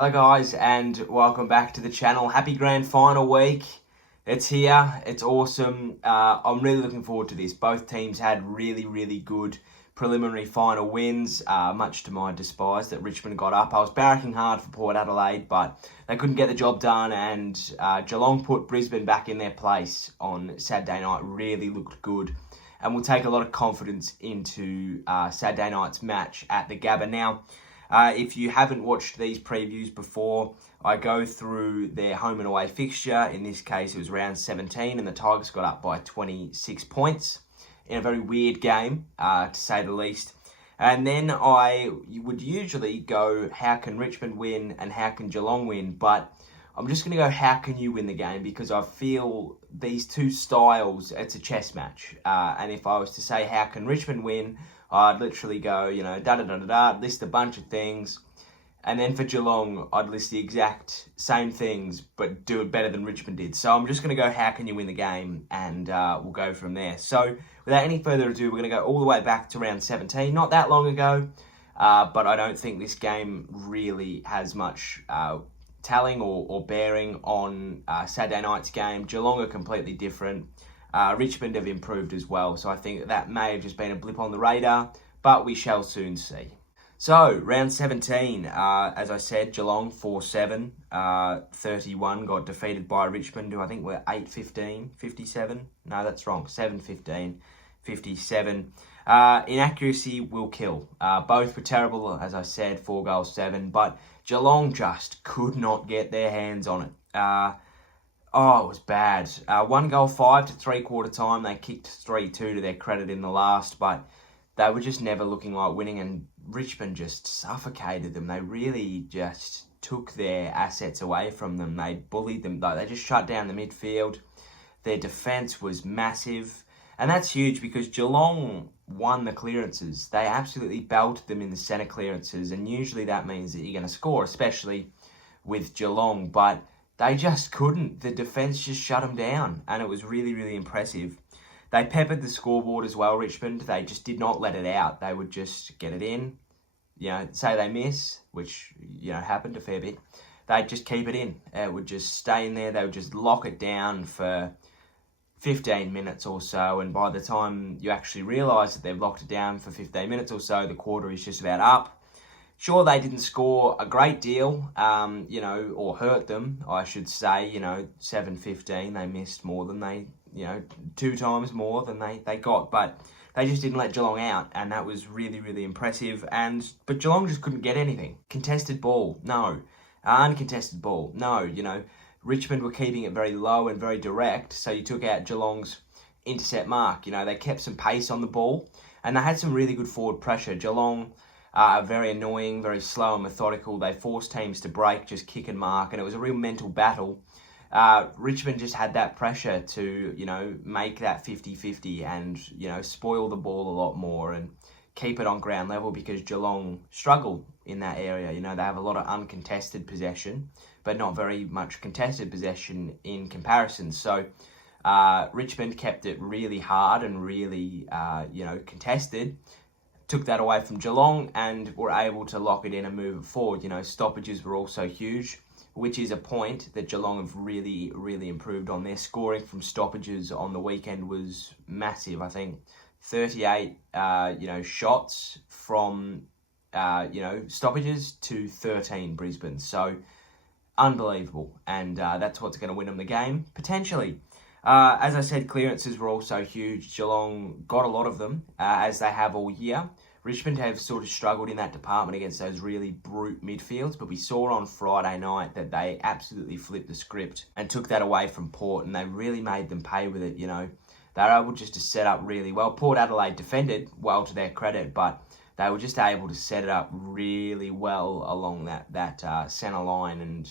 Hello guys, and welcome back to the channel. Happy grand final week. It's here. It's awesome. I'm really looking forward to this. Both teams had really good preliminary final wins, much to my despise that Richmond got up. I was barracking hard for Port Adelaide, but they couldn't get the job done, and Geelong put Brisbane back in their place on Saturday night. Really looked good, and will take a lot of confidence into Saturday night's match at the Gabba. Now, if you haven't watched these previews before, I go through their home and away fixture. In this case, it was round 17, and the Tigers got up by 26 points in a very weird game, to say the least. And then I would usually go, how can Richmond win and how can Geelong win? But I'm just going to go, how can you win the game? Because I feel these two styles, it's a chess match. And if I was to say, how can Richmond win? I'd literally go, list a bunch of things. And then for Geelong, I'd list the exact same things, but do it better than Richmond did. So I'm just going to go, how can you win the game? And we'll go from there. So without any further ado, we're going to go all the way back to round 17. Not that long ago, but I don't think this game really has much telling or bearing on Saturday night's game. Geelong are completely different. Richmond have improved as well, so I think that may have just been a blip on the radar, but we shall soon see. So, round 17, as I said, Geelong 4-7, 31 got defeated by Richmond, who I think were 8-15, 57. No, that's wrong, 7-15, 57. Inaccuracy will kill. Both were terrible, as I said, 4 goals, 7, but Geelong just could not get their hands on it. Oh, it was bad. 1 goal, 5 to 3-quarter time. They kicked 3-2 to their credit in the last, but they were just never looking like winning, and Richmond just suffocated them. They really just took their assets away from them. They bullied them. They just shut down the midfield. Their defence was massive, and that's huge because Geelong won the clearances. They absolutely belted them in the centre clearances, and usually that means that you're going to score, especially with Geelong, but they just couldn't. The defence just shut them down, and it was really impressive. They peppered the scoreboard as well, Richmond. They just did not let it out. They would just get it in, say they miss, which, happened a fair bit. They'd just keep it in. It would just stay in there. They would just lock it down for 15 minutes or so, and by the time you actually realise that they've locked it down for 15 minutes or so, the quarter is just about up. Sure, they didn't score a great deal, or hurt them, I should say. 7-15, they missed more than they, 2 times more than they got. But they just didn't let Geelong out, and that was really impressive. But Geelong just couldn't get anything. Contested ball, no. Uncontested ball, no. Richmond were keeping it very low and very direct, so you took out Geelong's intercept mark. They kept some pace on the ball, and they had some really good forward pressure. Geelong very annoying, very slow and methodical. They forced teams to break, just kick and mark, and it was a real mental battle. Richmond just had that pressure to, make that 50-50 and, spoil the ball a lot more and keep it on ground level, because Geelong struggle in that area. They have a lot of uncontested possession, but not very much contested possession in comparison. So Richmond kept it really hard and really, contested. Took that away from Geelong and were able to lock it in and move it forward. Stoppages were also huge, which is a point that Geelong have really improved on. Their scoring from stoppages on the weekend was massive. I think 38, shots from, stoppages to 13 Brisbane. So unbelievable. And that's what's going to win them the game, potentially. As I said, clearances were also huge. Geelong got a lot of them, as they have all year. Richmond have sort of struggled in that department against those really brute midfields, but we saw on Friday night that they absolutely flipped the script and took that away from Port, and they really made them pay with it. They were able just to set up really well. Port Adelaide defended well, to their credit, but they were just able to set it up really well along that centre line and,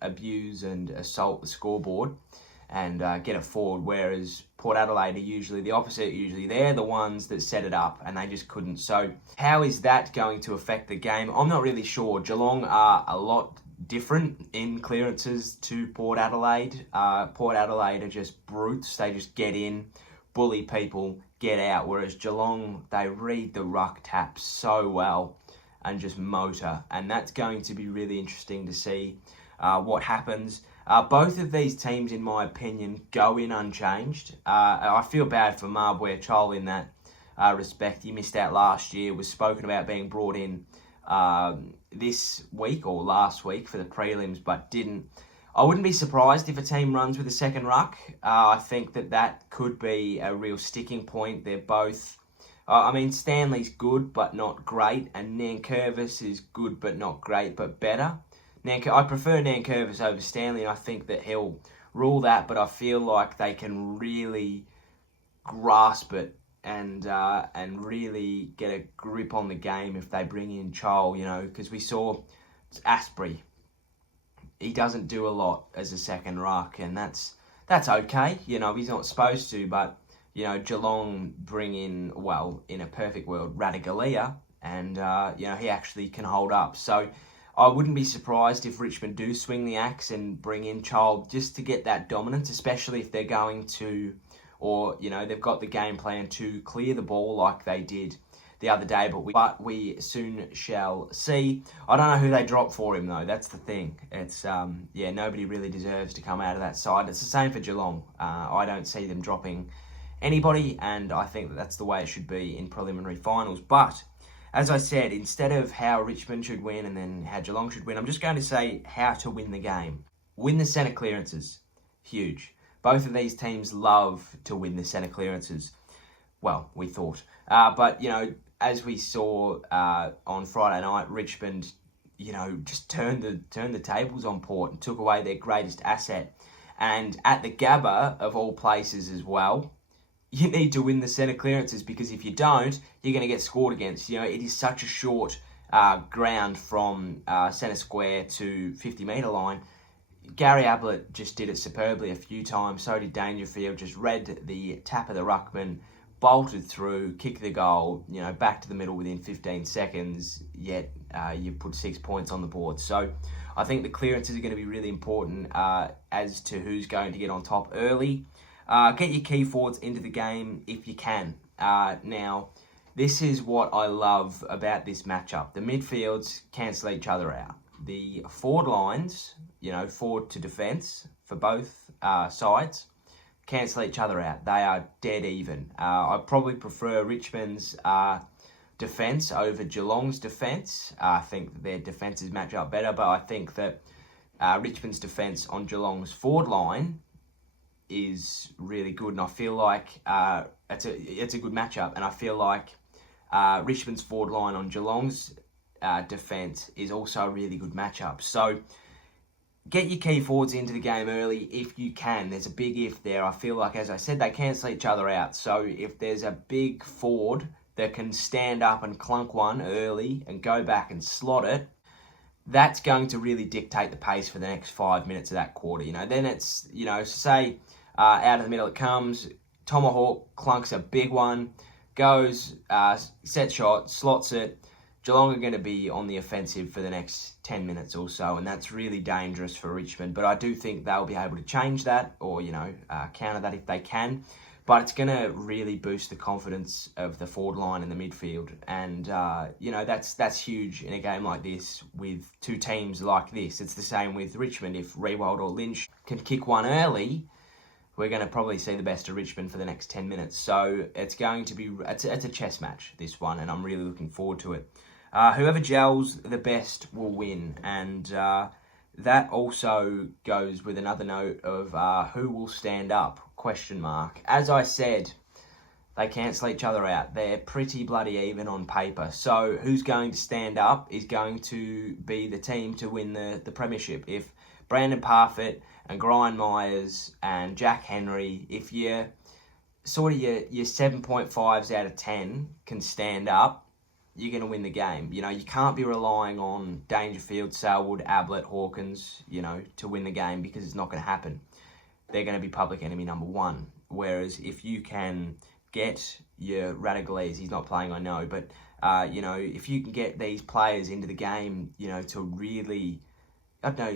abuse and assault the scoreboard and get it forward, whereas Port Adelaide are usually the opposite. Usually they're the ones that set it up, and they just couldn't. So how is that going to affect the game? I'm not really sure. Geelong are a lot different in clearances to Port Adelaide. Port Adelaide are just brutes. They just get in, bully people, get out, whereas Geelong, they read the ruck tap so well. and just motor. And that's going to be really interesting to see what happens. Both of these teams, in my opinion, go in unchanged. I feel bad for Marbware Chol in that respect. He missed out last year, was spoken about being brought in this week or last week for the prelims, but didn't. I wouldn't be surprised if a team runs with a second ruck. I think that could be a real sticking point. They're both... I mean, Stanley's good, but not great, and Nankervis is good, but not great, but better. I prefer Nankervis over Stanley, and I think that he'll rule that, but I feel like they can really grasp it and really get a grip on the game if they bring in Chol, because we saw Asprey. He doesn't do a lot as a second ruck, and that's okay. He's not supposed to, but, Geelong bring in, well, in a perfect world, Radagalia, and, he actually can hold up. So I wouldn't be surprised if Richmond do swing the axe and bring in Child just to get that dominance, especially if they're going to, or, they've got the game plan to clear the ball like they did the other day, but we soon shall see. I don't know who they drop for him, though. That's the thing. It's, nobody really deserves to come out of that side. It's the same for Geelong. I don't see them dropping anybody, and I think that's the way it should be in preliminary finals. But as I said, instead of how Richmond should win and then how Geelong should win, I'm just going to say how to win the game. Win the centre clearances. Huge. Both of these teams love to win the centre clearances. Well, we thought. But, as we saw on Friday night, Richmond, just turned the tables on Port and took away their greatest asset. And at the Gabba, of all places as well, you need to win the centre clearances, because if you don't, you're going to get scored against. It is such a short ground from centre square to 50-metre line. Gary Ablett just did it superbly a few times. So did Dangerfield. Just read the tap of the ruckman, bolted through, kicked the goal, back to the middle within 15 seconds, yet you put 6 points on the board. So I think the clearances are going to be really important as to who's going to get on top early. Get your key forwards into the game if you can. Now, this is what I love about this matchup. The midfields cancel each other out. The forward lines, forward to defence for both sides, cancel each other out. They are dead even. I probably prefer Richmond's defence over Geelong's defence. I think that their defences match up better, but I think that Richmond's defence on Geelong's forward line is really good, and I feel like it's a good matchup, and I feel like Richmond's forward line on Geelong's defence is also a really good matchup. So get your key forwards into the game early if you can. There's a big if there. I feel like, as I said, they cancel each other out. So if there's a big forward that can stand up and clunk one early and go back and slot it, that's going to really dictate the pace for the next 5 minutes of that quarter. Then it's, say out of the middle it comes, Tomahawk clunks a big one, goes, set shot, slots it. Geelong are going to be on the offensive for the next 10 minutes or so, and that's really dangerous for Richmond. But I do think they'll be able to change that or, counter that if they can. But it's going to really boost the confidence of the forward line and the midfield. And, that's huge in a game like this with two teams like this. It's the same with Richmond. If Rewald or Lynch can kick one early, we're going to probably see the best of Richmond for the next 10 minutes. So it's going to be, it's a chess match, this one, and I'm really looking forward to it. Whoever gels the best will win, and that also goes with another note of who will stand up, ? As I said, they cancel each other out. They're pretty bloody even on paper. So who's going to stand up is going to be the team to win the premiership. If Brandon Parfitt and Brian Myers and Jack Henry, if you're sort of your 7.5s out of 10 can stand up, you're going to win the game. You can't be relying on Dangerfield, Selwood, Ablett, Hawkins, to win the game, because it's not going to happen. They're going to be public enemy number one. Whereas if you can get your Radagales, he's not playing, I know, but, if you can get these players into the game, to really,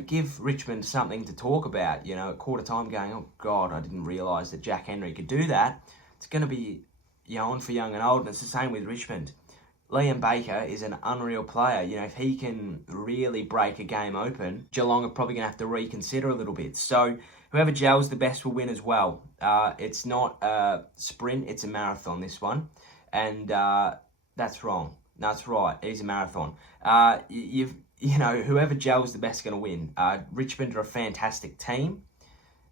give Richmond something to talk about, at quarter time going, oh God, I didn't realise that Jack Henry could do that. It's going to be, on for young and old, and it's the same with Richmond. Liam Baker is an unreal player. You know, if he can really break a game open, Geelong are probably going to have to reconsider a little bit. So whoever gels the best will win as well. It's not a sprint, it's a marathon, this one. And that's wrong. That's right, it is a marathon. You know, whoever gels the best is going to win. Richmond are a fantastic team.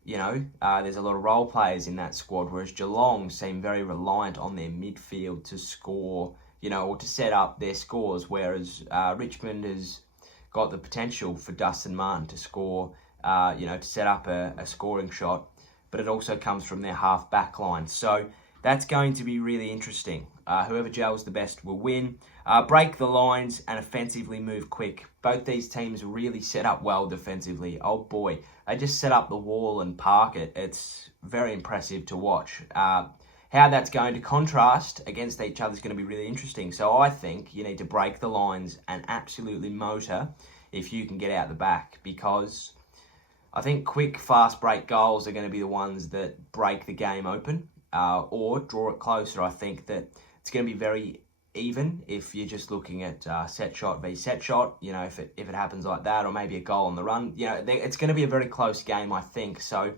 You know, there's a lot of role players in that squad, whereas Geelong seem very reliant on their midfield to score, you know, or to set up their scores, whereas Richmond has got the potential for Dustin Martin to score, you know, to set up a scoring shot, but it also comes from their half back line. So that's going to be really interesting. Whoever gels the best will win. Break the lines and offensively move quick. Both these teams really set up well defensively. Oh boy, they just set up the wall and park it. It's very impressive to watch. How that's going to contrast against each other is going to be really interesting. So I think you need to break the lines and absolutely motor if you can get out the back, because I think quick, fast break goals are going to be the ones that break the game open or draw it closer. I think that it's going to be very even if you're just looking at set shot v set shot, you know, if it happens like that, or maybe a goal on the run, you know, it's going to be a very close game, I think. So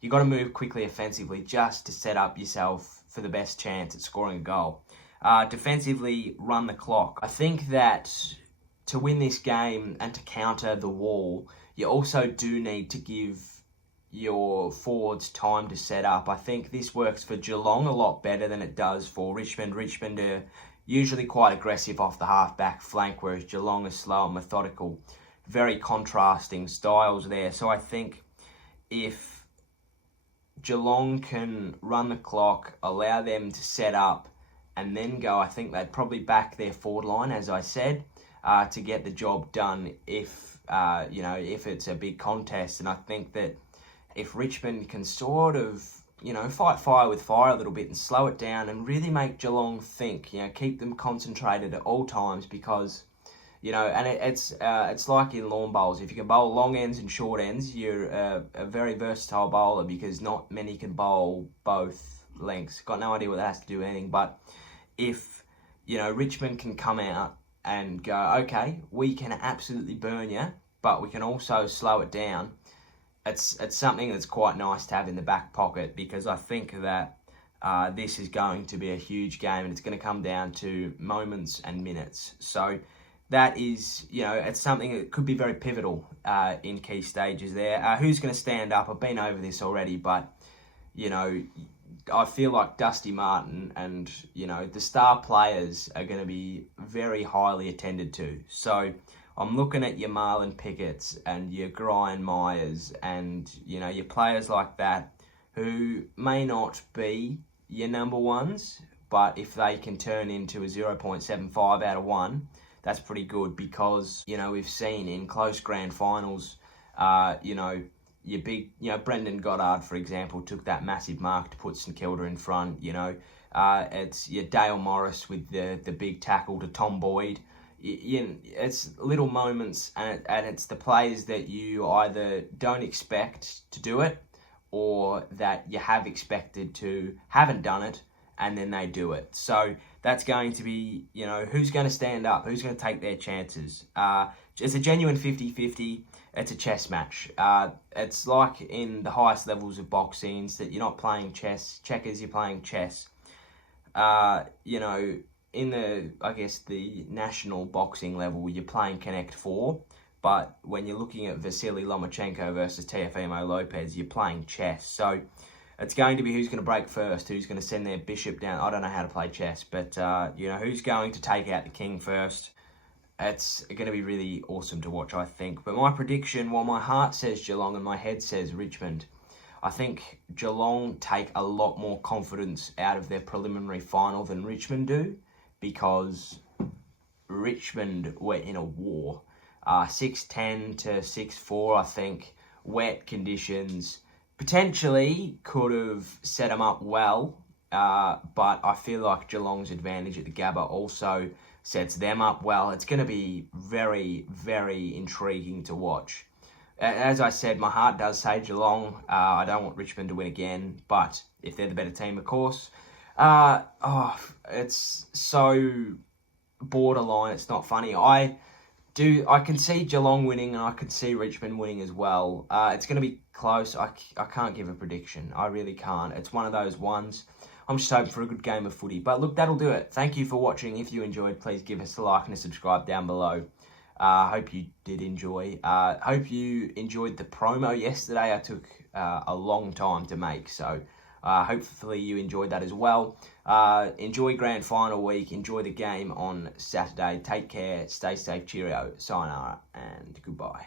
you've got to move quickly offensively just to set up yourself for the best chance at scoring a goal. Defensively, run the clock. I think that to win this game and to counter the wall, you also do need to give your forwards time to set up. I think this works for Geelong a lot better than it does for Richmond. Richmond are usually quite aggressive off the half-back flank, whereas Geelong is slow and methodical. Very contrasting styles there. So I think if Geelong can run the clock, allow them to set up, and then go, I think they'd probably back their forward line, as I said, to get the job done if, you know, if it's a big contest. And I think that if Richmond can sort of, you know, fight fire with fire a little bit and slow it down and really make Geelong think, you know, keep them concentrated at all times, because, you know, and it's like in lawn bowls. If you can bowl long ends and short ends, you're a very versatile bowler, because not many can bowl both lengths. Got no idea what that has to do with anything, but if, you know, Richmond can come out and go, okay, we can absolutely burn you, but we can also slow it down. It's something that's quite nice to have in the back pocket, because I think that this is going to be a huge game and it's going to come down to moments and minutes. So that is, you know, it's something that could be very pivotal in key stages there. Who's going to stand up? I've been over this already, but, you know, I feel like Dusty Martin and, you know, the star players are going to be very highly attended to. So I'm looking at your Marlon Pickett's and your Brian Myers and, you know, your players like that who may not be your number ones, but if they can turn into a 0.75 out of 1, that's pretty good, because, you know, we've seen in close grand finals, you know, your big, you know, Brendan Goddard, for example, took that massive mark to put St Kilda in front, you know. It's your Dale Morris with the big tackle to Tom Boyd. It's little moments, and it's the players that you either don't expect to do it, or that you have expected to haven't done it, and then they do it. So that's going to be, you know, who's going to stand up, who's going to take their chances. It's a genuine 50-50. It's a chess match. It's like in the highest levels of boxing, that you're not playing checkers, you're playing chess. You know, in the, I guess, the national boxing level, you're playing Connect 4, but when you're looking at Vasily Lomachenko versus Teofimo Lopez, you're playing chess. So it's going to be who's going to break first, who's going to send their bishop down. I don't know how to play chess, but, you know, who's going to take out the king first. It's going to be really awesome to watch, I think. But my prediction, while my heart says Geelong and my head says Richmond, I think Geelong take a lot more confidence out of their preliminary final than Richmond do, because Richmond were in a war. 6-10 to 6-4, I think. Wet conditions potentially could have set them up well, but I feel like Geelong's advantage at the Gabba also sets them up well. It's going to be very, very intriguing to watch. As I said, my heart does say Geelong. I don't want Richmond to win again, but if they're the better team, of course. It's so borderline. It's not funny. I can see Geelong winning, and I could see Richmond winning as well. It's going to be close. I can't give a prediction. I really can't. It's one of those ones. I'm just hoping for a good game of footy. But look, that'll do it. Thank you for watching. If you enjoyed, please give us a like and a subscribe down below. Hope you did enjoy. Hope you enjoyed the promo yesterday. I took a long time to make, so hopefully you enjoyed that as well. Enjoy grand final week. Enjoy the game on Saturday. Take care. Stay safe. Cheerio. Sayonara and goodbye.